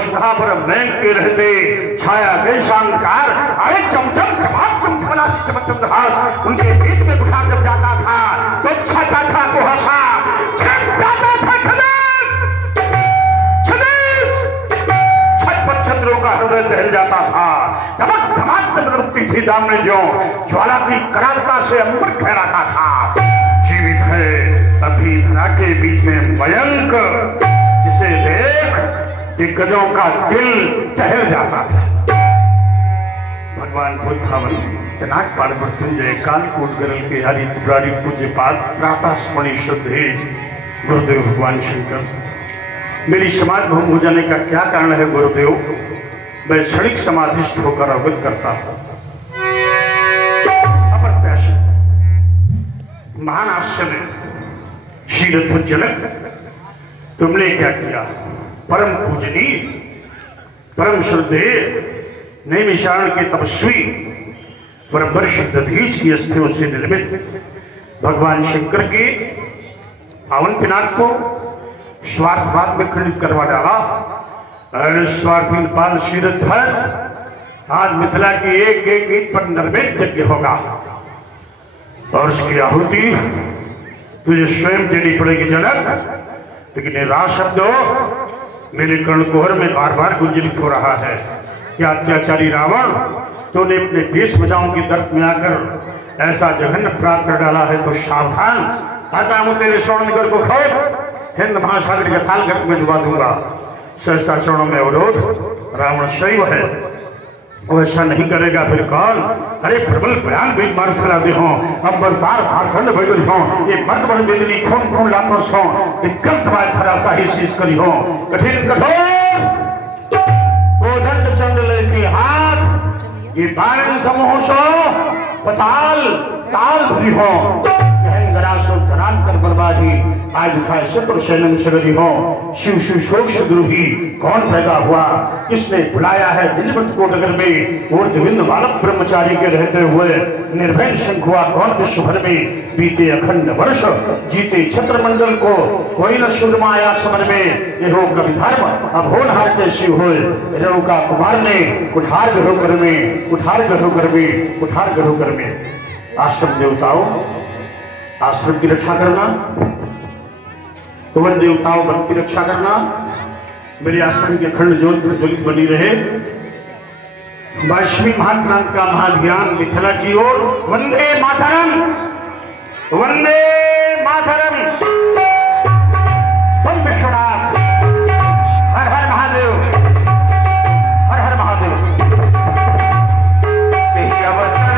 वसुधा पर मैन के रहते छाया देशांकार। अरे चमचम चमाक चमचमना चमचम हास उनके पेट में बुखार जब जाता था तो छाता था कुहासा, छट जाता था छत्रों का हृदय दहल जाता था। चमक धमाक रुकती थी दामने जो ज्वाला की करारता से अमृत फहराता था। जीवित है अभी धरा के बीच में मयंक, जिसे देख दिग्गजों का दिल दहल जाता था। भगवान बुद्धावन जनाक पार मृत्युंजय कालकूट गरल के हरि त्रिपुरारी पूज्य पाद प्रातः स्मरणीय श्रद्धे गुरुदेव भगवान शंकर। मेरी समाज भंग हो जाने का क्या कारण है गुरुदेव? मैं क्षणिक समाधिस्थ होकर अवगत करता हूं। अप्रत्याशित महान आश्चर्य शीलध्वज जनक, तुमने क्या किया? परम पूजनीय परम श्रद्धेय नैमिषारण्य के तपस्वी ब्रह्मर्षि दधीच की अस्थियों से निर्मित भगवान शंकर के पावन पिनाक को स्वार्थवाद में खंडित करवा डाला। अरे स्वार्थी पाल शीरध्वज, आज मिथिला की एक एक ईंट पर निर्मित यज्ञ होगा और उसकी आहुति तुझे स्वयं देनी पड़ेगी जनक। लेकिन ये राज शब्द मेरे कर्णकुहर में बार बार गुंजरित हो रहा है। क्या अत्याचारी रावण तूने अपने देश बचाओं की दर्द में आकर ऐसा जघन्य अपराध कर डाला है तो सावधान। आता हूं तेरे स्वर्ण नगर को खोल, हिंद महासागर के थाल घट में डुबा दूंगा। सहसा चरणों में अवरोध, रावण शैव है, वो ऐसा नहीं करेगा फिर कौन? अरे प्रबल बयान बीच मार फैला दे हो, अंबर तार भाखंड भैगुल हो, ये मर्द बन बेदनी खून खून लापस हो, दिग्गज दबाए खरासा ही शीश करी हो, कठिन कठोर कोदंड चंडले के हाथ, ये बारन समूह सो पताल ताल भरी हो, कर बर्बादी आज उठाए शत्रु सैन्य सगरी हो। शिव शिव शोक सुद्रोही कौन पैदा हुआ? किसने बुलाया है निजमत को नगर में? वो गोविंद बालक ब्रह्मचारी के रहते हुए निर्भय शंख हुआ कौन विश्व भर में? बीते अखंड वर्ष जीते छत्रमंडल को कोई न सुरमा आया समर में। ये हो कवि धर्म अब होनहार के शिव हुए, रेणुका कुमार ने कुठार गढ़ो कर में, कुठार गढ़ो कर में, कुठार गढ़ो कर में। आश्रम देवताओं, आश्रम की रक्षा करना, वन देवताओं वन की रक्षा करना, मेरे आश्रम के अखंड ज्योत प्रज्वलित बनी रहे। वैश्विक महाक्रांति का महाभियान मिथिला की ओर। वंदे मातरम, वंदे मातरम। बम विश्वनाथ, हर हर महादेव, हर हर महादेव। यही अवस्था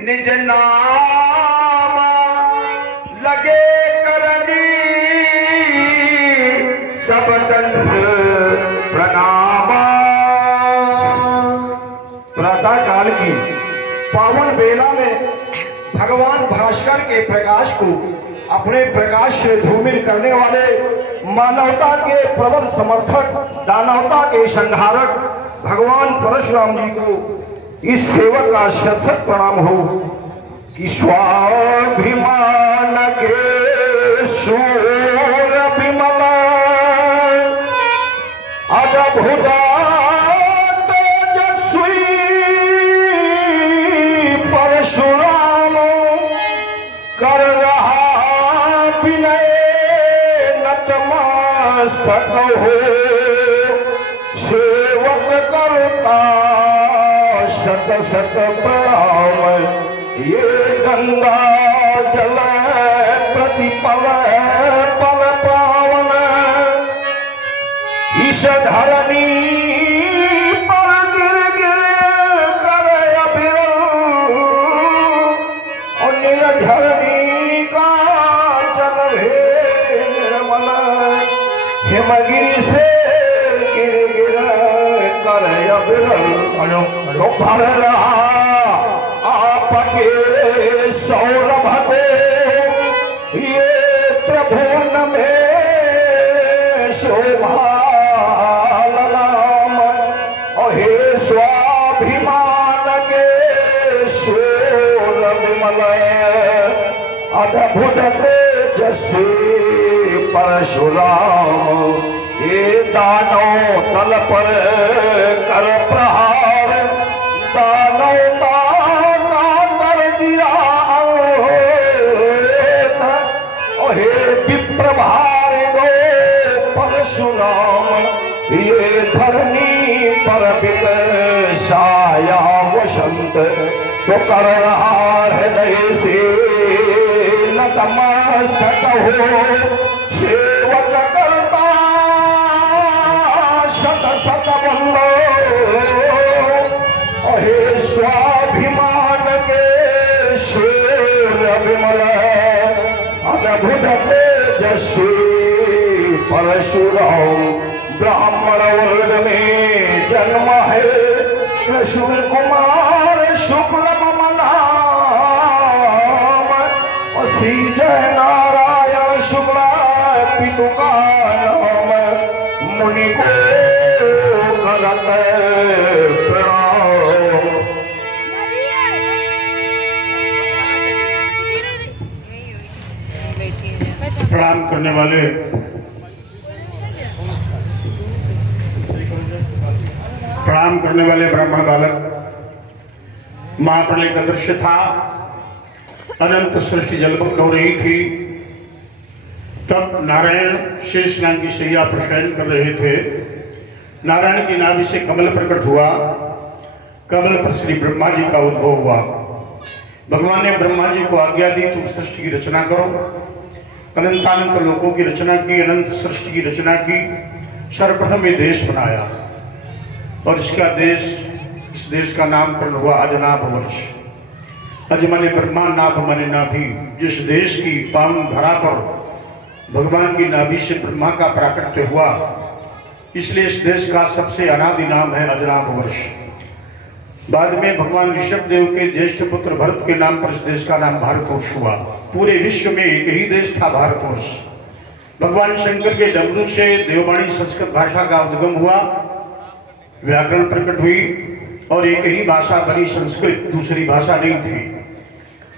निज नाम लगे करनी सब प्रणाम। प्रातः काल की पावन बेला में भगवान भास्कर के प्रकाश को अपने प्रकाश से धूमिल करने वाले मानवता के प्रबल समर्थक, दानवता के संहारक भगवान परशुराम जी को इस सेवक का शत प्रणाम हो कि स्वाभिमान के सूर विमल अद्भुत तेजस्वी परशुराम नतमस्तक हो सेवक करता शत शत प्रणाम ये गंगा जल प्रतिपल पल पावन इस धरणी पर गिर गिर कर अविरल और निर्धरणी का जल है निर्मल हिमगिरी से गिर गिर कर अविरल तो भर रहा आपके सौरभ को ये त्रिभुवन में शोभा ललाम हे स्वाभिमान के शोर विमल अद्भुत तेजस्वी परशुराम ये दानव तल पर कर प्रहार दानव ताना कर दिया हे विप्रभार गो परशुराम ये धरनी पर बित साया वसंत तो कर रहा हृदय से नतमस्तक हो सेवक करता शत शत बंदो हे स्वाभिमान के शेर विमल अद्भुत तेजस्वी परशुराम ब्राह्मण वर्ग में जन्म है कृष्ण कुमार शुक्ल मम नाम श्री जय नारायण शुक्ला पितु का नाम मुनि को करत प्रणाम। प्रणाम करने वाले ब्राह्मण बालक महाप्रलय का दृश्य था। अनंत सृष्टि जलमग्न हो रही थी। तब नारायण शेषनाग की शैया पर शयन कर रहे थे। नारायण की नाभि से कमल प्रकट हुआ। कमल पर श्री ब्रह्मा जी का उद्भव हुआ। भगवान ने ब्रह्मा जी को आज्ञा दी, तुम सृष्टि की रचना करो। अनंतानंत लोकों की रचना की, अनंत सृष्टि की रचना की। सर्वप्रथम ये देश बनाया और इसका देश, इस देश का नामकरण हुआ अजनाभ वर्ष। अज माने ब्रह्मा, नाभ माने नाभि। जिस देश की पावन धरा पर भगवान की नाभि से ब्रह्मा का प्राकट्य हुआ, इसलिए इस देश का सबसे अनादि नाम है अजनाभ वर्ष। बाद में भगवान ऋषभ देव के ज्येष्ठ पुत्र भरत के नाम पर इस देश का नाम भारतवर्ष हुआ। पूरे विश्व में एक ही देश था, भारतवर्ष। भगवान शंकर के डमरू से देववाणी संस्कृत भाषा का उद्गम हुआ, व्याकरण प्रकट हुई और एक ही भाषा बनी संस्कृत, दूसरी भाषा नहीं थी।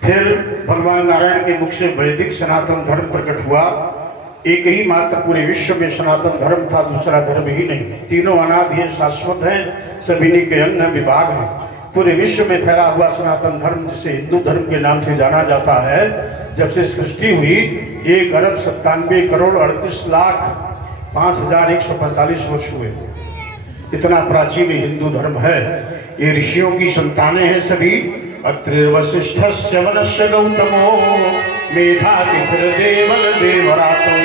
फिर भगवान नारायण के मुख से वैदिक सनातन धर्म प्रकट हुआ। एक ही मात्र पूरे विश्व में सनातन धर्म था, दूसरा धर्म ही नहीं। तीनों अनादि हैं, शाश्वत हैं, सभी के अन्य विभाग हैं। पूरे विश्व में फैला हुआ सनातन धर्म, जिसे हिंदू धर्म के नाम से जाना जाता है, जब से सृष्टि हुई 1,97,38,05,145 वर्ष हुए। इतना प्राचीन हिंदू धर्म है। ये ऋषियों की संतानें हैं सभी। अत्रि वसिष्ठस्य वनस्य गौतमो मेधातिथिर्देवल देवरातो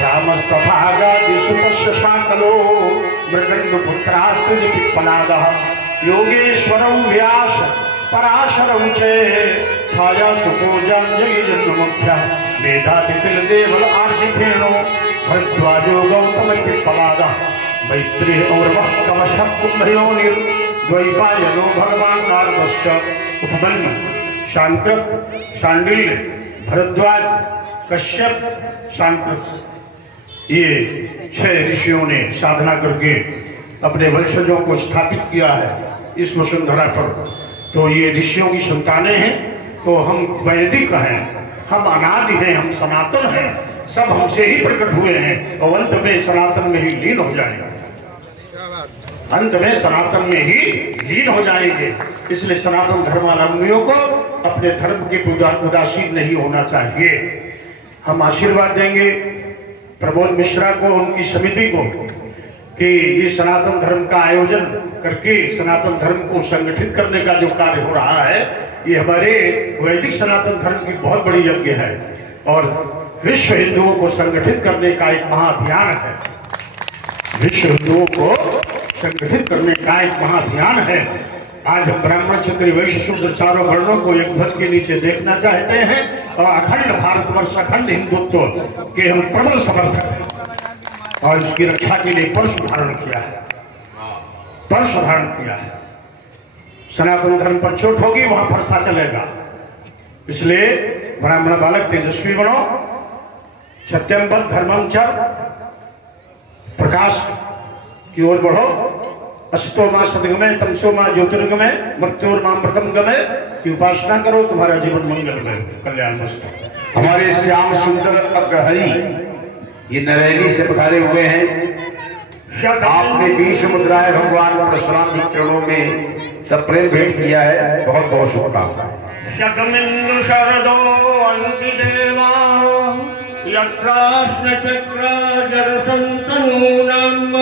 रामस्तथा गादिसुतस्य शाकलो मृगण्डपुत्रास्त्रिज पिप्पलादः योगेश्वरौ व्यास पराशरौ च छाया सुपूजाञ्जलिर्मुख्यः मेधातिथिर्देवल आशिफेनो भरद्वाजो गौतम पिप्पलादः मैत्री और कवशः कुम्भयोनिर्द्वैपायनो भगवान नारदस्य उपमन्यु शांकृत शांडिल्य भरद्वाज कश्यप शांकृत, ये 6 ऋषियों ने साधना करके अपने वंशजों को स्थापित किया है इस वसुंधरा पर। तो ये ऋषियों की संतानें हैं। तो हम वैदिक हैं, हम अनादि हैं, हम सनातन हैं, सब हमसे ही प्रकट हुए हैं और अंत में सनातन में ही लीन हो जाएंगे। अंत में सनातन में ही लीन हो जाएंगे। इसलिए सनातन धर्मावलंबियों को अपने धर्म के उदासीन नहीं होना चाहिए। हम आशीर्वाद देंगे प्रमोद मिश्रा को, उनकी समिति को कि ये सनातन धर्म का आयोजन करके सनातन धर्म को संगठित करने का जो कार्य हो रहा है, ये हमारे वैदिक सनातन धर्म की बहुत बड़ी यज्ञ है और विश्व हिंदुओं को संगठित करने का एक महाअभियान है। विश्व हिंदुओं को संगठित करने का एक महाअभियान है। आज हम ब्राह्मण, क्षत्रिय, वैश्य, शूद्र चारों वर्णों को एक ध्वज के नीचे देखना चाहते हैं और अखंड भारतवर्ष, अखंड हिंदुत्व के हम प्रबल समर्थक हैं और इसकी रक्षा के लिए परशु धारण किया है, परशु धारण किया है। सनातन धर्म पर चोट होगी, वहां फरसा चलेगा। इसलिए ब्राह्मण बालक तेजस्वी बनो, सत्यम बद्ध धर्मम चर, प्रकाश की ओर बढ़ो। अस्तो मां सदगमय, तमसो मां ज्योतिर्गमय, मृत्योर मां व्रतम गमय की उपासना करो, तुम्हारा जीवन मंगलमय, कल्याण मस्त। हमारे श्याम सुंदर अग्रहरी ये नरैनी से पधारे हुए हैं। आपने 20 मुद्राएं भगवान परशुराम के चरणों में सब प्रेम भेंट किया है। बहुत बहुत शुभकामनाएं। शतमिंदु शरदो अंति देवा यत्रास्न चक्र जरसंतनूनाम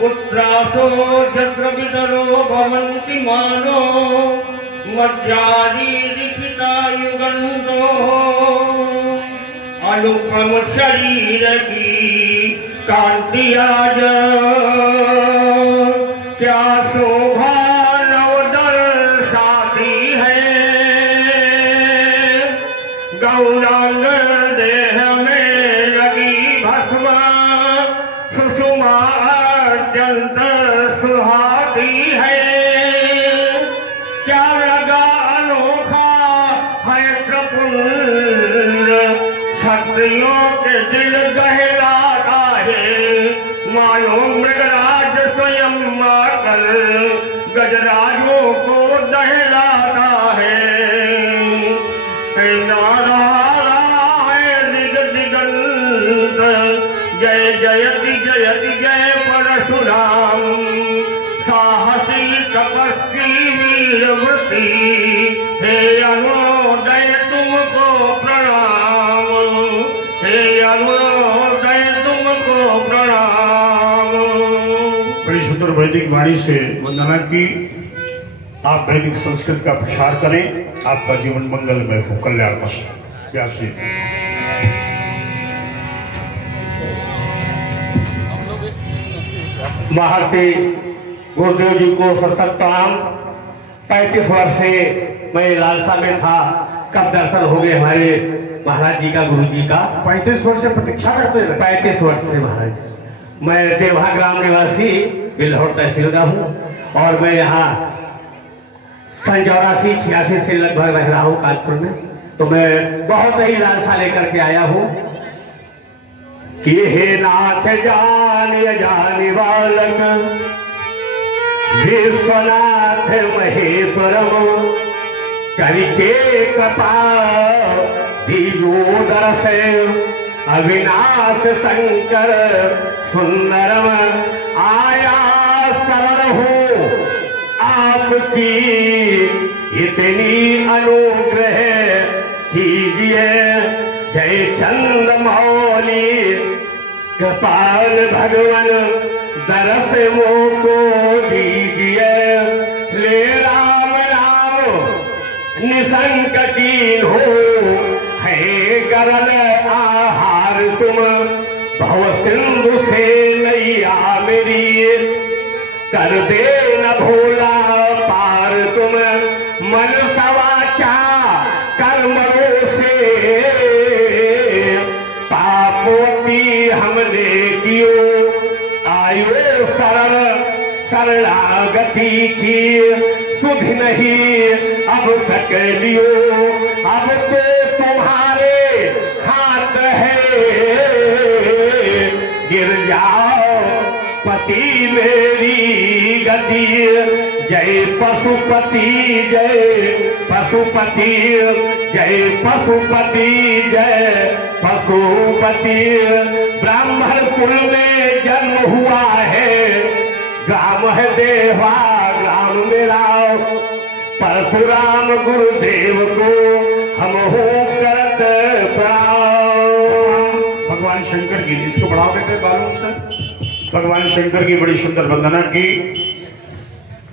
पुत्रासो जत्र पितरो भवन्ति मानो मज्जारी लिखिता युगंतो अनुपम शरीर की कांति आज क्या शोभा नवदर्शाती है। गौरांग देह में लगी भस्म सुषुमा अत्यंत सुहाती है। क्या लगा अनोखा है प्रपुंड, क्षत्रियों के दिल दहलाता है। मानो मृगराज स्वयं आकर गजराजों को दहलाता है। दिगंत जय जयति जयति जय परशुराम, साहसी तपस्वी वीरवृति, हे अरुणोदय तुमको प्रणाम, हे अरुणोदय तुमको प्रणाम। बड़ी सुंदर वैदिक वाणी से वंदना की। आप वैदिक संस्कृत का प्रसार करें, आपका जीवन मंगलमय हो, कल्याण मस्त। व्यास जी। महर्षि गुरुदेव जी को सशक्त प्रणाम। 35 वर्ष से मैं लालसा में था, कब दर्शन हो गए हमारे महाराज जी का, गुरु जी का। 35 वर्ष से प्रतीक्षा करते रहे। 35 वर्ष से महाराज। मैं देवहा ग्राम निवासी बिल्हौर तहसील का हूँ और मैं यहाँ 84-86 से लगभग रह रहा हूँ कानपुर में। तो मैं बहुत ही लालसा लेकर के आया हूँ कि हे नाथ जान जानी बालक विश्वनाथ महेश्वरम, करके कृपा दीजोदर से अविनाश शंकर सुंदरम, आया शरण हो आपकी इतनी अनुग्रह कीजिए। जय चंद्रमौली कृपाल भगवान, दरस मोको दीजिए। ले राम राम निशंक कीन हो, है गरल आहार तुम, भव सिंधु से नैया मेरी, कर दे न भोला पार तुम, मन सवाचा कर्मों से, पापोती हमने कियो, आयो सरल शरणागति की, सुध नहीं अब तक लियो, अब तो तुम्हारे हाथ है, गिर जाओ पति मेरी गति। जय पशुपति जय पशुपति, जय पशुपति जय पशुपति। ब्राह्मण कुल में जन्म हुआ है, ग्राम है देवा ग्राम मेरा, परशुराम गुरुदेव को हम हो करत प्रणाम। भगवान शंकर की, इसको बढ़ाओ बेटे बालू से, भगवान शंकर की बड़ी सुंदर वंदना की,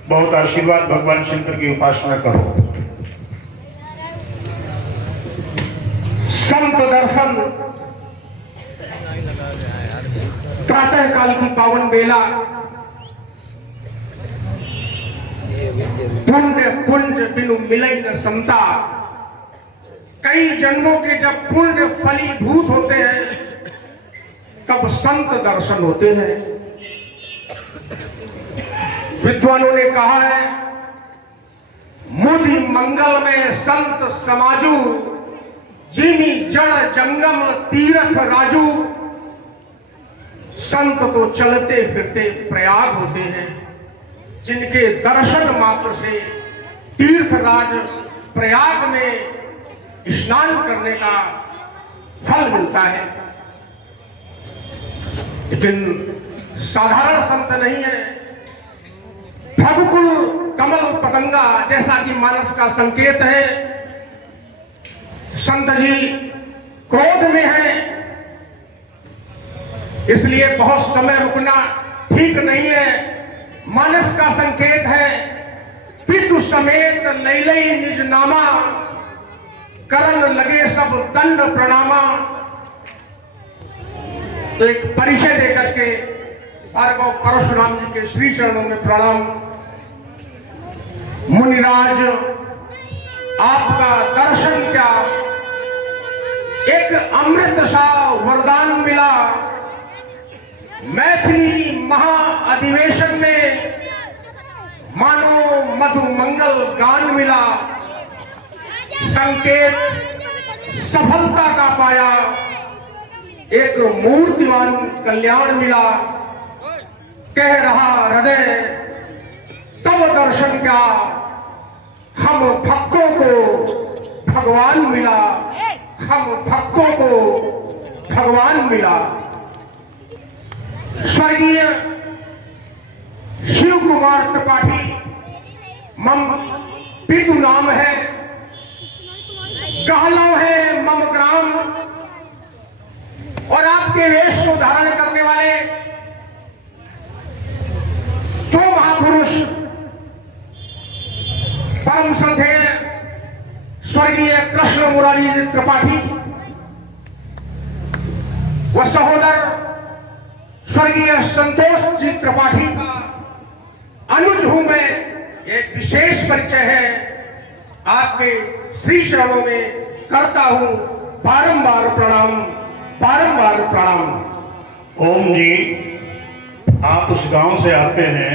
बहुत आशीर्वाद, भगवान शंकर की उपासना करो। संत दर्शन प्रातः काल की पावन बेला, पुण्य पुंज बिनु मिले न समता। कई जन्मों के जब पुण्य फलीभूत होते हैं तब संत दर्शन होते हैं। विद्वानों ने कहा है, मुदि मंगल में संत समाजू, जिमी जड़ जंगम तीर्थ राजू। संत तो चलते फिरते प्रयाग होते हैं, जिनके दर्शन मात्र से तीर्थराज प्रयाग में स्नान करने का फल मिलता है। लेकिन साधारण संत नहीं है। प्रभुकुल कमल पतंगा जैसा कि मानस का संकेत है। संत जी क्रोध में है, इसलिए बहुत समय रुकना ठीक नहीं है। मानस का संकेत है, पितु समेत लैलई निज नामा, करन लगे सब दंड प्रणामा। तो एक परिचय देकर के भार्गव परशुराम जी के श्री चरणों में प्रणाम। मुनिराज, आपका दर्शन क्या, एक अमृत सा वरदान मिला। मैथिली महाअधिवेशन में मानो मधु मंगल गान मिला। संकेत सफलता का पाया, एक मूर्तिवान कल्याण मिला। कह रहा हृदय तब दर्शन क्या, हम भक्तों को भगवान मिला, हम भक्तों को भगवान मिला। स्वर्गीय शिव कुमार त्रिपाठी मम पितु नाम है, कहलो है मम ग्राम। और आपके वेश को धारण करने वाले दो महापुरुष, परम श्रद्धेय स्वर्गीय कृष्ण मुरारी त्रिपाठी व सहोदर स्वर्गीय संतोष जी त्रिपाठी का अनुज हूं मैं। एक विशेष परिचय है, आपके श्री चरणों में करता हूं बारंबार प्रणाम, बारंबार प्रणाम। ओम जी, आप उस गांव से आते हैं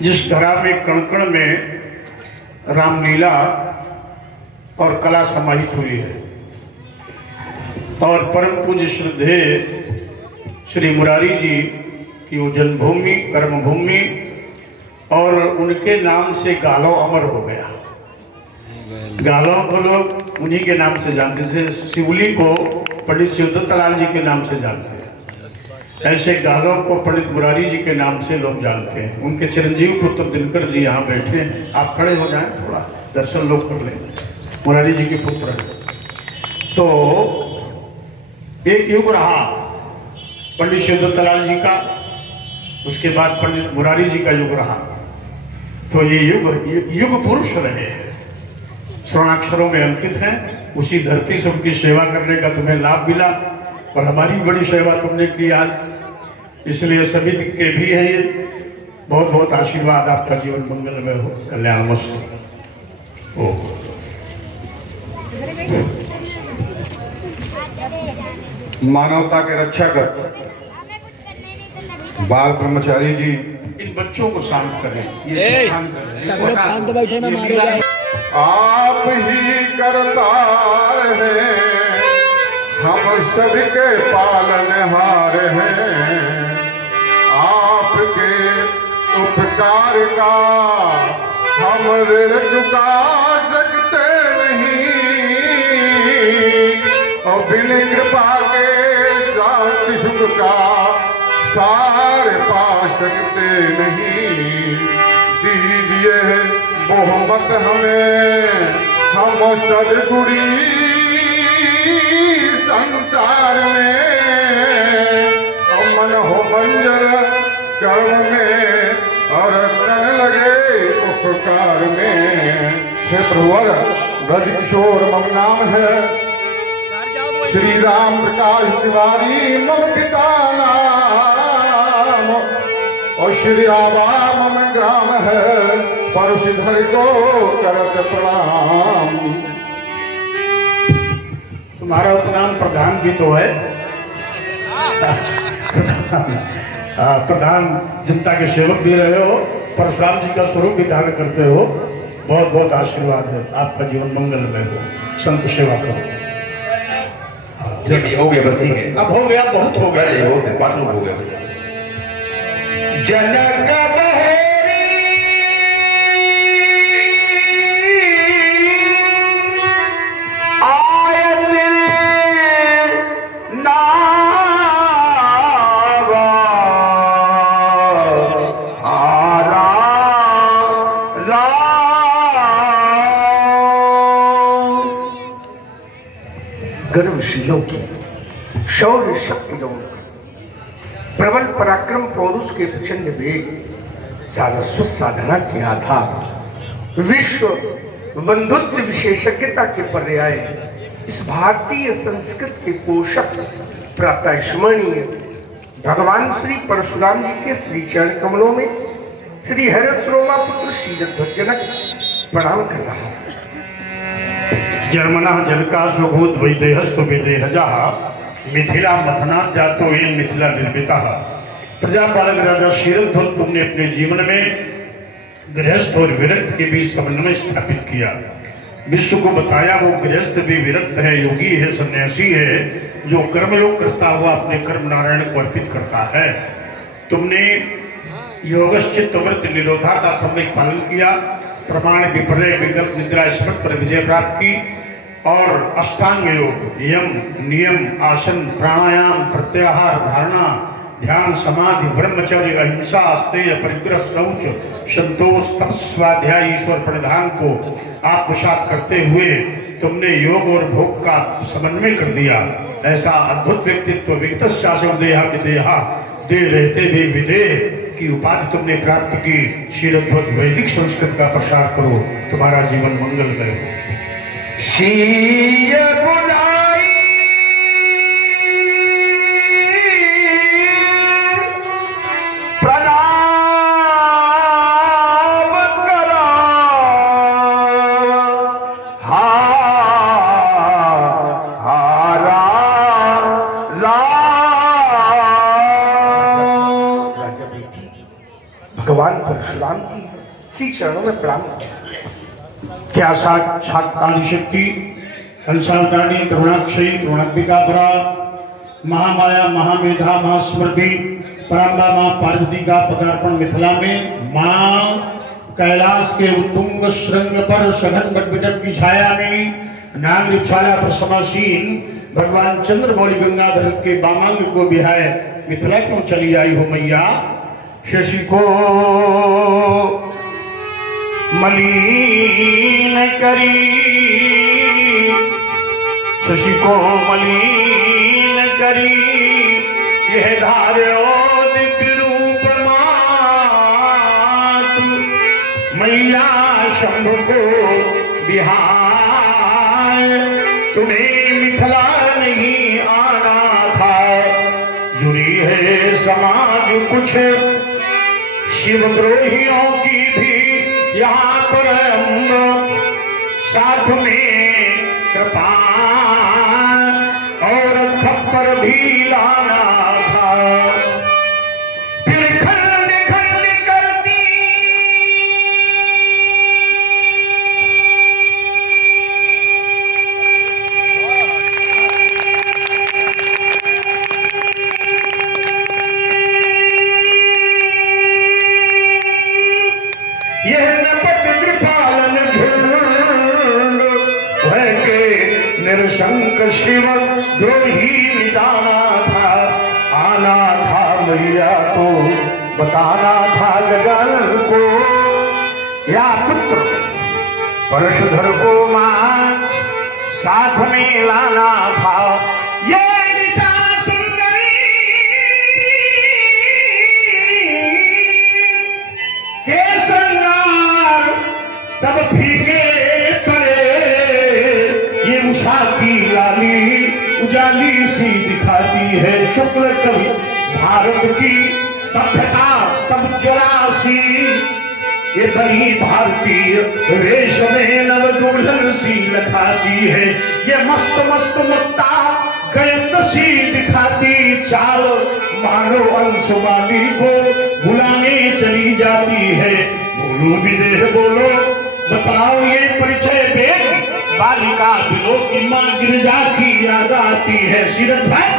जिस धरा में कण में रामलीला और कला समाहित हुई है, और परम पूज्य श्रद्धेय श्री मुरारी जी की वो जन्मभूमि, कर्मभूमि, और उनके नाम से गालो अमर हो गया। गालो को लोग उन्हीं के नाम से जानते थे। शिवली को पंडित शिवदत्तलाल जी के नाम से जानते हैं। ऐसे गालों को पंडित मुरारी जी के नाम से लोग जानते हैं। उनके चिरंजीव पुत्र दिनकर जी यहाँ बैठे हैं, आप खड़े हो जाएं, थोड़ा दर्शन लोग कर लें। मुरारी जी के पुत्र तो एक युग रहा पंडित शिवदत्तलाल जी का, उसके बाद पंडित मुरारी जी का युग रहा। तो ये युग पुरुष रहे हैं, स्वर्णाक्षरों में अंकित हैं। उसी धरती से उनकी सेवा करने का तुम्हें लाभ मिला, और हमारी बड़ी सेवा तुमने की आज, इसलिए सभी के भी है ये बहुत बहुत आशीर्वाद। आपका जीवन मंगलमय हो, कल्याण मस्त हो। मानवता के रक्षक बाल ब्रह्मचारी जी, इन बच्चों को शांत करें। सब लोग शांत बैठो ना, मारे जाए। आप ही करतार हैं, हम सबके पालनहार हैं। आपके उपकार का हम ऋण चुका सकते नहीं, और बिन कृपा के शांति सुख का सार पा सकते नहीं। दीजिए बहुमत हमें, हम सदगुणी संसार में, और मन हो बंजर कर्म में, और तन लगे उपकार में। हे प्रभुवर ब्रज किशोर मम नाम है, श्री राम प्रकाश तिवारी मम पिता नाम, और श्री आबा मम ग्राम है, परशुधर को करत प्रणाम। तुम्हारा उपनाम प्रधान भी तो है। प्रधान जनता के सेवक भी रहे हो, परशुराम जी का स्वरूप भी धारण करते हो। बहुत बहुत आशीर्वाद है, आपका जीवन मंगलमय हो, संत सेवा करो। चलिए, हो गया, बस ठीक है। अब हो गया, बहुत हो गया। अरे हो गया, 5 लोग हो गए। जनक गर्वशीलों की, शौर्य शक्तियों का, प्रबल पराक्रम पौरुष के प्रचंड वेग, सारस्वत साधना के आधार, विश्व बंधुत्व विशेषज्ञता के पर्याय, इस भारतीय संस्कृत के पोषक, प्रातः स्मरणीय भगवान श्री परशुराम जी के श्री चरण कमलों में श्री हरस्रोमा पुत्र शीलध्वजनक प्रणाम कर रहा है। जर्मना जनका सुभूत वैदेहस्तु विदेहजा, मिथिला मथनाथ जातो ये मिथिला निर्मिता। प्रजापालक राजा शीलध्वज, तुमने अपने जीवन में गृहस्थ और विरक्त के बीच समन्वय स्थापित किया। विश्व को बताया वो गृहस्थ भी विरक्त है, योगी है, सन्यासी है, जो कर्मयोग करता हुआ अपने कर्म नारायण को अर्पित करता है। तुमने योगश्चित्त व्रत निरोधा का सम्यक पालन किया, प्रमाण विपर्य विकल्प निद्रा स्मृत पर विजय प्राप्त की, और अष्टांग योग, यम नियम आसन प्राणायाम प्रत्याहार धारणा ध्यान समाधि ब्रह्मचर्य अहिंसा अस्तेय परिग्रह शौच संतोष तप स्वाध्याय ईश्वर प्रणिधान को आत्मसात करते हुए तुमने योग और भोग का समन्वय कर दिया। ऐसा अद्भुत व्यक्तित्व विगत शासन देहा विदेहा, दे रहते भी विदेह की उपाधि तुमने प्राप्त की। शीलध्वज, वैदिक संस्कृत का प्रसार करो, तुम्हारा जीवन मंगलमय हो। शीय बुलाई प्रणाम करा, हारा राजा बेटी भगवान परशुराम जी श्री चरणों में प्रणाम किया। क्या साक्षात आदिशक्ति कंसावतारणी तरुणाक्षयी तरुणात्मिका परा महामाया महामेधा महास्मृति पराम्बा माँ पार्वती का पदार्पण मिथिला में। माँ कैलाश के उत्तुंग श्रृंग पर सघन बटबिटक की छाया में नाग रिक्षाला पर समासीन भगवान चंद्रमौली गंगाधर के बामांग को बिहाय मिथिला क्यों चली आई हो मैया। शशि को मलिन करी, शशि को मलिन करी, यह धार्यो दिव्य रूप मातु मैया शंभु को बिहार। तुम्हें मिथिला नहीं आना था, जुड़ी है समाज कुछ शिवद्रोहियों की भी यहाँ पर साथ में कृपाण और खप्पर भी लाना था। फिर खंड खंड करती यह नपट कृपालन झुंड वह के निरशंक शिव द्रोही मिटाना था। आना था मैया को बताना था जगन को, या पुत्र परशुधर को मां साथ में लाना था। ये निशा सुंदरी के श्रृंगार सब फीके पड़े, ये उषा की लाली उजाली सी दिखाती है। शुक्ल कवि भारत की सभ्यता सब जरासी, ये बनी भारतीय वेश में नव दुल्हन सी लखाती है। ये मस्त मस्त मस्ता गयंत सी दिखाती चाल, मानो अंशुमानी को बुलाने चली जाती है। बोलो विदेह बोलो, बताओ ये परिचय बेग, बालिका दिलों की मां गिरजा की याद आती है। सीरत भाई,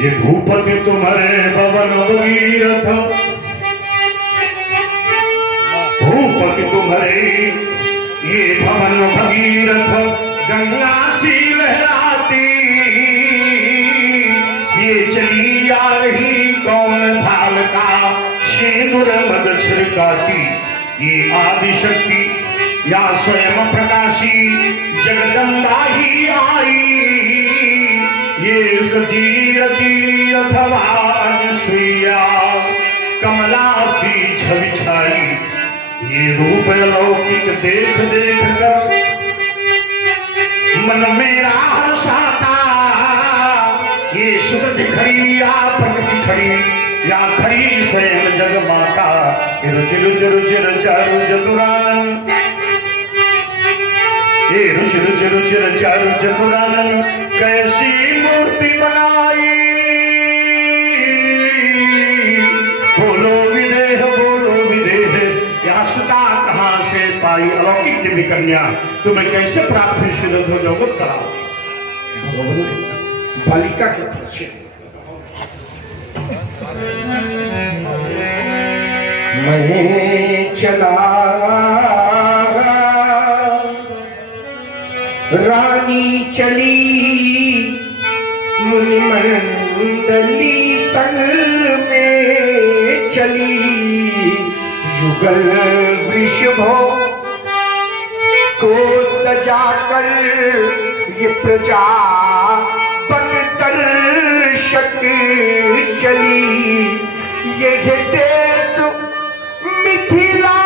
ये भूपति तुम्हारे भवन भगीरथ, भूपति तुम्हारे ये भवन भगीरथ, गंगा सी लहराती, ये चली आ रही कौन भाल का सिंदूर मद छिड़काती। ये आदिशक्ति या स्वयं प्रकाशी जगदम्बा ही आई, ये सजीरती अथवा अनुसुईया कमला सी छवि छाई। ये रूप लौकिक देख देख कर मन मेरा हर्षाता, ये सुगति खड़ी या प्रकृति खड़ी या खड़ी स्वयं जग माता। रुचि रुचि रुचि चारु चतुरानन, ये रुचि रुचि रुचि चारु चतुरानन, कैसी मूर्ति बनाई। बोलो विदेह बोलो विदेह, यासुता कहाँ से पाई। अलौकिक देवी कन्या तुम्हें कैसे प्राप्त हुई, श्री जगत कराओ। बालिका के पीछे मैं चला, रानी चली, मुनि मंडली संग में चली। युगल वृषभो को सजाकर ये प्रजा बन दर्शक चली। ये देश मिथिला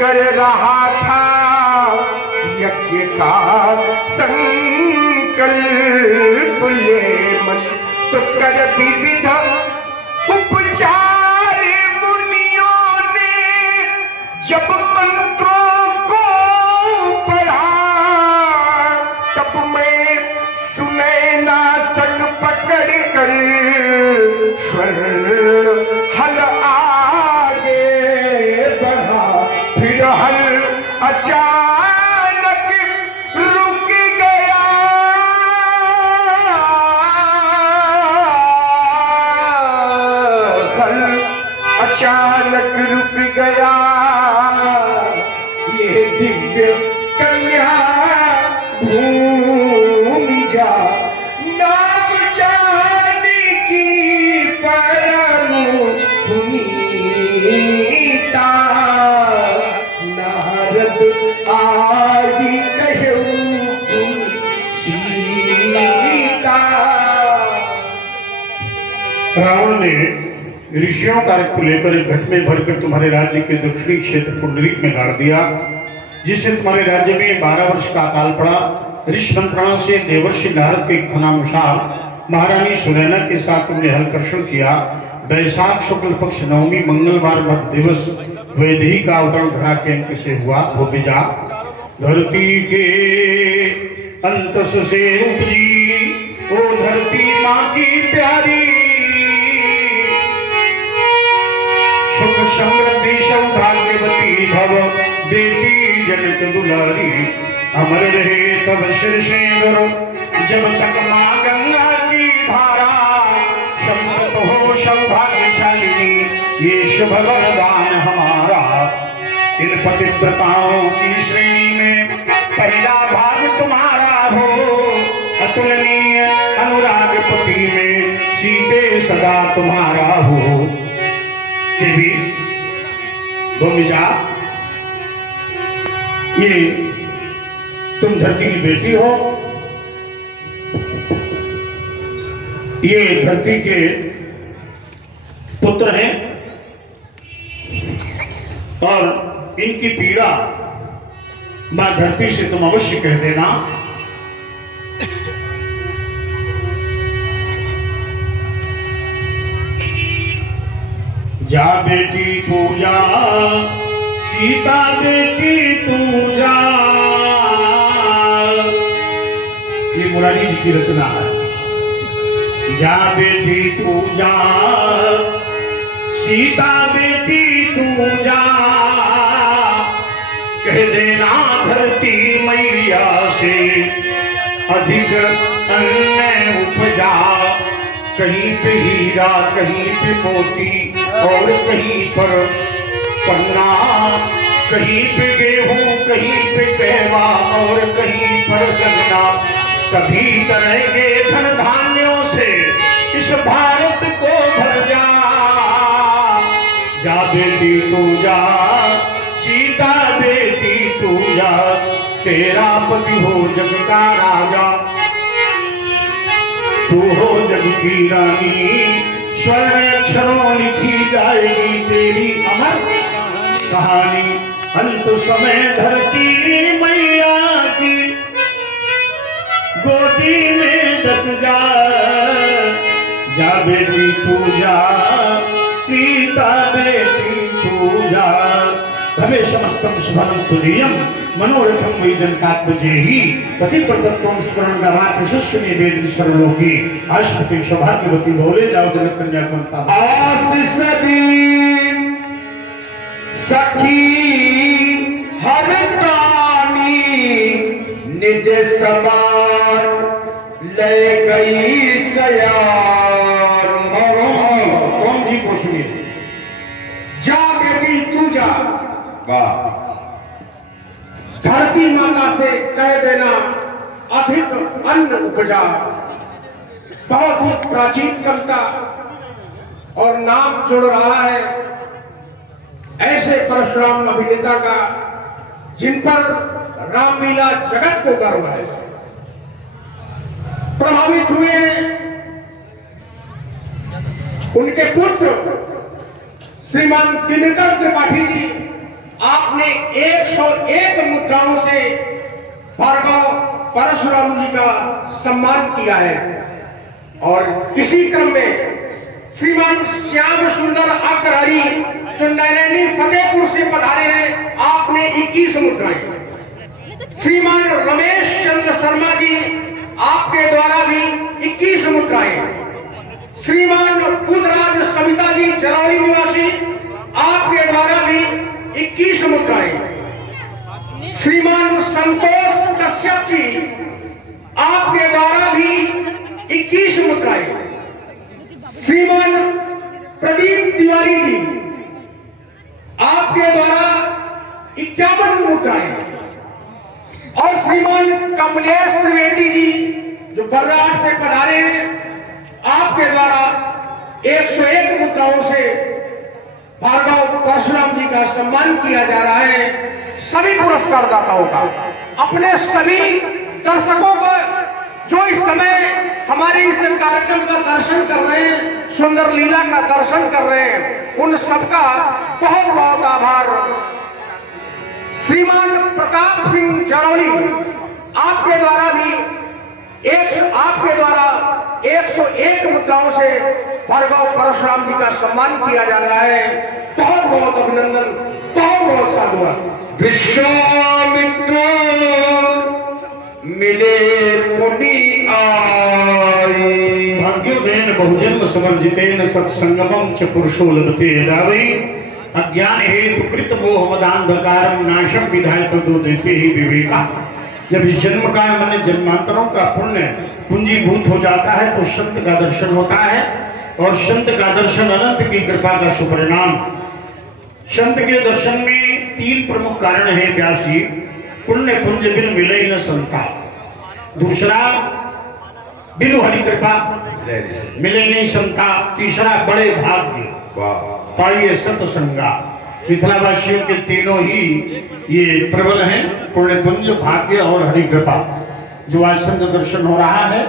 कर रहा था यज्ञ का संकल्प ले मन, तो कर विविध उपचार मुनियों ने जब मंत्रों को पढ़ा। तब मैं सुनैना संग पकड़ कर स्वर्ण हल आगे बढ़ा। फिर हल अचानक रुक गया, हल अचानक रुक गया। ये दिव्य कन्या भूमि जा नाम जानकी परम पुनीता। नारद आदि कहूं सीता। रावण ने ऋषियों का रक्त लेकर एक घट में भरकर तुम्हारे राज्य के दक्षिणी क्षेत्र पुंडरीक में गाड़ दिया, जिससे तुम्हारे राज्य में 12 वर्ष का काल पड़ा। ऋषि मंत्रणा से देवर्षि नारद के कथनानुसार महारानी सुनैना के साथ तुमने हलकर्षण किया। वैशाख शुक्ल पक्ष नवमी मंगलवार मध्य दिवस वैदेही का अवतरण धरा के अंक से हुआ। वो बिजा धरती के अंतस से उपजी, ओ धरती माँ की प्यारी। सुख समृद्धि सौभाग्यवती भव, बेटी जनक दुलारी। अमर रहे तब सिर सिंदूर, जब तक माँ गंगा की धारा। संपत हो सौभाग्यशालिनी, ये शुभ वरदान हमारा। इन पतिव्रताओं की श्रेणी में पहला भाग तुम्हारा हो। पति में सीते सदा तुम्हारा हो। देवी भूमिजा, ये तुम धरती की बेटी हो, ये धरती के पुत्र हैं और इनकी पीड़ा मां धरती से तुम अवश्य कह देना। जा बेटी तू जा, सीता बेटी तू जा, ये मुरारी जी की रचना है। जा बेटी तू जा, सीता बेटी तू जा, कह देना धरती मैया से अधिक अन्न उपजा। कहीं पे हीरा, कहीं पे मोती और कहीं पर पन्ना, कहीं पे गेहूं, कहीं पे कहवा और कहीं पर गन्ना। सभी तरह के धन धान्यों से इस भारत को भर जा। जा बेटी तू जा, सीता बेटी तू जा, तेरा पति हो जग का राजा, तू हो जग की रानी। स्वर्ण अक्षरों लिखी जाएगी तेरी अमर कहानी। अंत समय धरती मैया की गोदी में दस जा। जा बेटी तू जा, सीता बेटी तू जा। भवेशमस्तं शुभं तुदीयं मनोरथं वै जनकात्मजेहि। पतिव्रतत्वं स्मरण गवात् शिष्य ने वेद सर्वलोकी। अष्टपति सौभाग्यवती बहुले जाओ जनक कन्या कुंता। आशीष दी सखी हर तानी, निज समाज ले गई सयानी। कौन जी को सुनिए। जा बेटी तू जा, वाह। धरती माता से कह देना अधिक अन्न उपजा। बहुत ही प्राचीन कविता और नाम जुड़ रहा है ऐसे परशुराम अभिनेता का जिन पर रामलीला जगत को गर्व है। प्रभावित हुए उनके पुत्र श्रीमान दिनकर त्रिपाठी जी, आपने 101 मुद्राओं से भार्गव परशुराम जी का सम्मान किया है। और इसी क्रम में श्रीमान श्याम सुंदर अग्रहरी जो नैनी फतेहपुर से पधारे हैं, आपने 21 मुद्राएं। श्रीमान रमेश चंद्र शर्मा जी, आपके द्वारा भी 21 मुद्राएं। श्रीमान बुधराज सविता जी जरौली निवासी, आपके द्वारा भी 21 मुद्राएं। श्रीमान संतोष कश्यप जी, आपके द्वारा भी 21 मुद्राएं। श्रीमान प्रदीप तिवारी जी, आपके द्वारा 51 मुद्राएं। और श्रीमान कमलेश त्रिवेदी जी जो बर्राज से पधारे हैं, आपके द्वारा 101 मुद्राओं से भार्गव परशुराम जी का सम्मान किया जा रहा है। सभी पुरस्कार दाताओं का, अपने सभी दर्शकों को जो इस समय हमारे इस कार्यक्रम का दर्शन कर रहे हैं, सुंदर लीला का दर्शन कर रहे हैं, उन सबका बहुत बहुत आभार। श्रीमान प्रताप सिंह जरौली, आपके द्वारा भी 101 मुद्राओं से भार्गव परशुराम जी का सम्मान किया जा रहा है। बहुत बहुत अभिनंदन, बहुत बहुत साधुवाद। विश्वामित्र मिले मुनि आई, भाग्योदेन बहुजन्म समर्जितेन सत्संगमं च पुरुषो लभते यदा वै। अज्ञान हेतु कृत मोह मदांधकारं नाशम विधाय तदो देते ही विवेका। जब इस जन्म का मैंने जन्मांतरों का पुण्य पूंजीभूत हो जाता है तो संत का दर्शन होता है, और संत का दर्शन अनंत की कृपा का सुपरिणाम। संत के दर्शन में 3 प्रमुख कारण है व्यास जी। पुण्य पुंज बिन मिले न संता। दूसरा, बिनु हरि कृपा जय ऋषि। मिले नहीं संताप, तीसरा बड़े भाग्य वाह। पाइए सतसंगा। मिथिलावासियों के तीनों ही ये प्रबल हैं, पुण्य पुंज, भाग्य और हरि कृपा। जो आज संत दर्शन हो रहा है,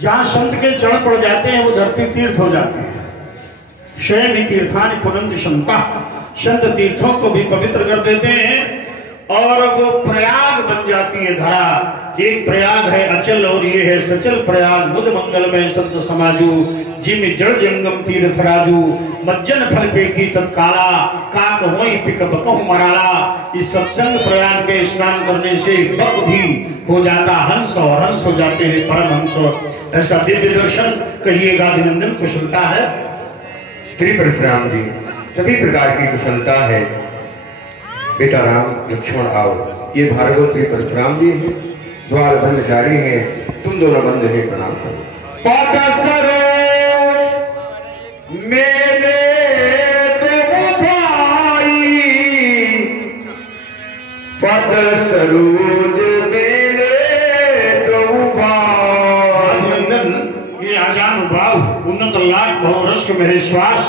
जहाँ संत के चरण पड़ जाते हैं वो धरती तीर्थ हो जाती है। शयन तीर्थानि पुनन्ति संता, संत तीर्थों को भी पवित्र कर देते हैं और वो प्रयाग बन जाती है धरा। एक प्रयाग है अचल और ये है सचल प्रयाग। बुध मंगल में संत समाजू, जिम जड़ जंगम तीर्थ राजू। मज्जन फल पेखी तत्काला, काक होई पिक बकहु मराला। इस सत्संग प्रयाग के स्नान करने से बक भी हो जाता हंस और हंस हो जाते हैं परमहंस। ऐसा दिव्य दर्शन कहिएगा अभिनंदन कुशलता है। त्रिपरशुराम जी, सभी प्रकार की कुशलता है। बेटा राम लक्ष्मण आओ। ये भार्गव त्रिपरशुराम जी हैं, द्वार ब्रह्मचारी हैं, तुम दोनों बंद है, प्रणाम करो। पद सरोज मेरे तुम भाई, पद सरोज मेरे तुम भाई। अभिनंदन ये आजान भाव उन्नत लाख बहुरस के मेरे श्वास,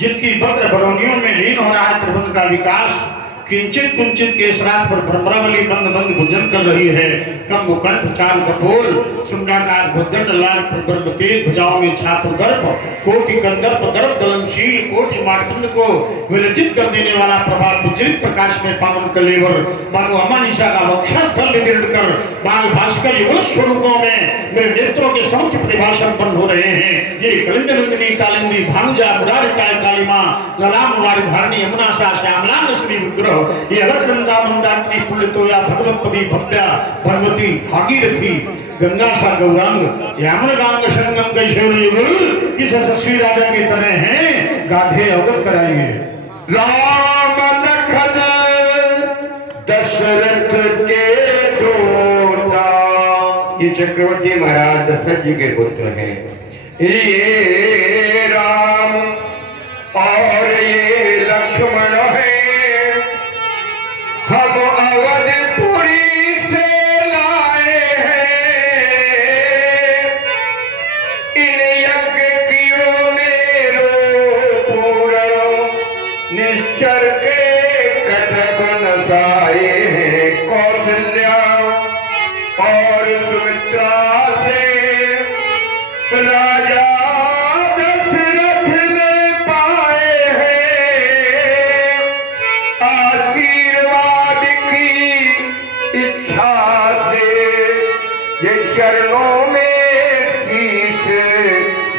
जिनकी भद्र बरौनियों में लीन हो रहा है त्रिभुवन का विकास। किंचित कुंचित के श्राद्ध पर भ्रमरावली बंद बंद भोजन कर रही है। कम मुकंठ चाल कठोर सुंडाकार भुजंड लाल गर्भते भुजाओं में छात्र गर्भ, कोटि कंदर्प दर्प दलनशील, कोटि मार्तंड को विलजित कर देने वाला प्रभात विद्युत प्रकाश में पावन कलेवर, मानो अमानिशा का वक्षस्थल विदीर्ण कर बाल भास्कर युगल स्वरूपों में मेरे नेत्रों के समक्ष प्रतिभाषण बन हो रहे हैं। ये कलिंद नंदिनी कालिंदी भानुजा मुरारिकाय कालिमा, ललाम वारी धारणी यमुना सा श्यामलांग श्री विग्रह, ये अलकनंदा मंदाकिनी पुलितोया भगवतपदी भव्या भगवती भागीरथी, गंगा सा गौरांग, यामनगांग संगम कैशोर युगल, किस यशस्वी राजा की तरह हैं, गाधे अवगत कराएंगे। राम लखन दशरथ के दोता, ये चक्रवर्ती महाराज दशरथ जी के पुत्र हैं। ये राम और ये लक्ष्मण है, हम अवधपुरी से लाए हैं। इन यज्ञ कियो मेरो पूर्ण, निश्चर के कटक नसाए हैं। कौशल्या और सुमित्रा से राजा दशरथ ने पाए हैं। आशीर्वाद की इच्छा से ये चरणों में शीश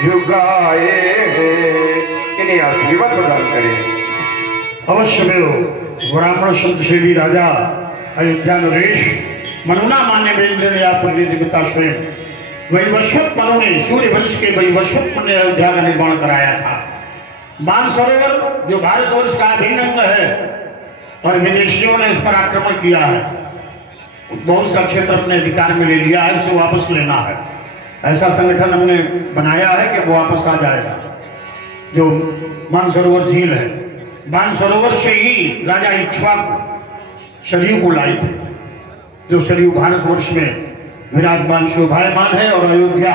झुकाए हैं। इन्हें आशीर्वाद प्रदान करें। अवश्य में हो ब्राह्मण संतशीली राजा अयोध्या नरेश मनुना मान्य वेंद्र ने आप पिता स्वयं वैवस्वत मनु ने सूर्य वंश के वैवस्वत ने अयोध्या का निर्माण कराया था। मानसरोवर जो भारतवर्ष का अभिन्न अंग है और विदेशियों ने इस पर आक्रमण किया है, बहुत सा क्षेत्र अपने अधिकार में ले लिया है, उसे वापस लेना है। ऐसा संगठन हमने बनाया है कि वो वापस आ जाएगा। जो मानसरोवर झील है, मानसरोवर से ही राजा इक्ष्वाकु सरयू को लाए थे, जो सरयू भारतवर्ष में विराजमान शोभायमान है और अयोध्या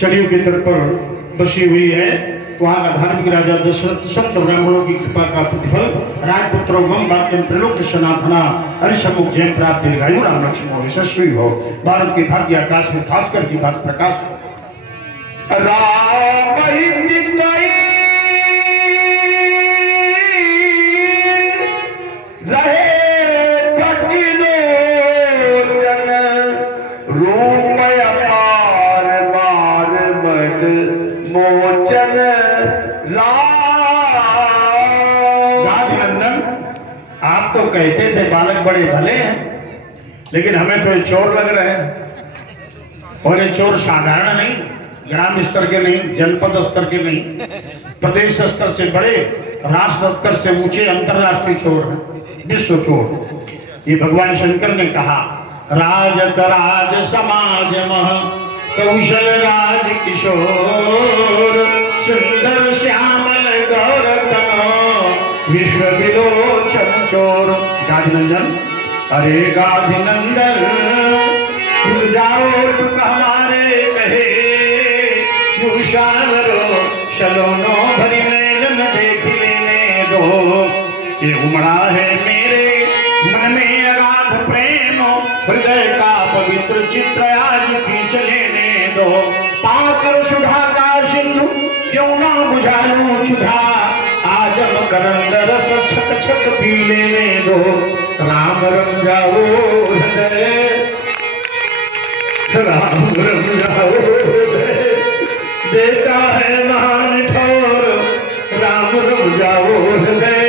सरयू के तट पर बसी हुई है। वहां का धार्मिक राजा दशरथ संत ब्राह्मणों की कृपा का प्रतिफल राजपुत्र त्रिलोक सनातना हरिशमुख जय प्राप्त दीर्घायु राम लक्ष्मण यशस्वी हो। भारत के भाग्य आकाश में खासकर की बात प्रकाश कहते थे बालक बड़े भले हैं, लेकिन हमें तो ये चोर लग रहे हैं। और ये चोर साधारण नहीं, ग्राम स्तर के नहीं, जनपद स्तर के नहीं, प्रदेश स्तर से बड़े, राष्ट्र स्तर से ऊंचे अंतरराष्ट्रीय चोर हैं, विश्व चोर। ये भगवान शंकर ने कहा, राजत राज समाज मह कौशल राज किशोर, सुंदर श्यामल गौरतन विश्व विलोचन चोर। गाधिनंदन, अरे गाधिनंदन रुक जाओ तुम हमारे कहे यूं शावरो शलोनो भरी मेलन देख लेने दो। ये उमड़ा है मेरे मन में अगाध प्रेम, हृदय का पवित्र चित्र आज खींच लेने दो। पाकर सुधा का सिंधु क्यों ना बुझा लूं क्षुधा, आज मकरंद रस छक छक पी लेने दो। राम रम जाओ हृदय, राम रम जाओ हृदय, देता है महान ठोर। राम रम जाओ हृदय,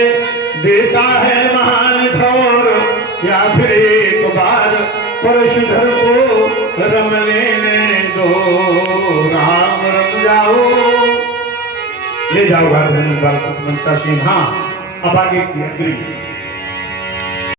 देता है महान ठोर। या फिर एक बार परशुधर को रम लेने दो। राम रम जाओ, ले जाओ गार्डन बाल मनसा सिंह। हाँ अब आगे की अग्री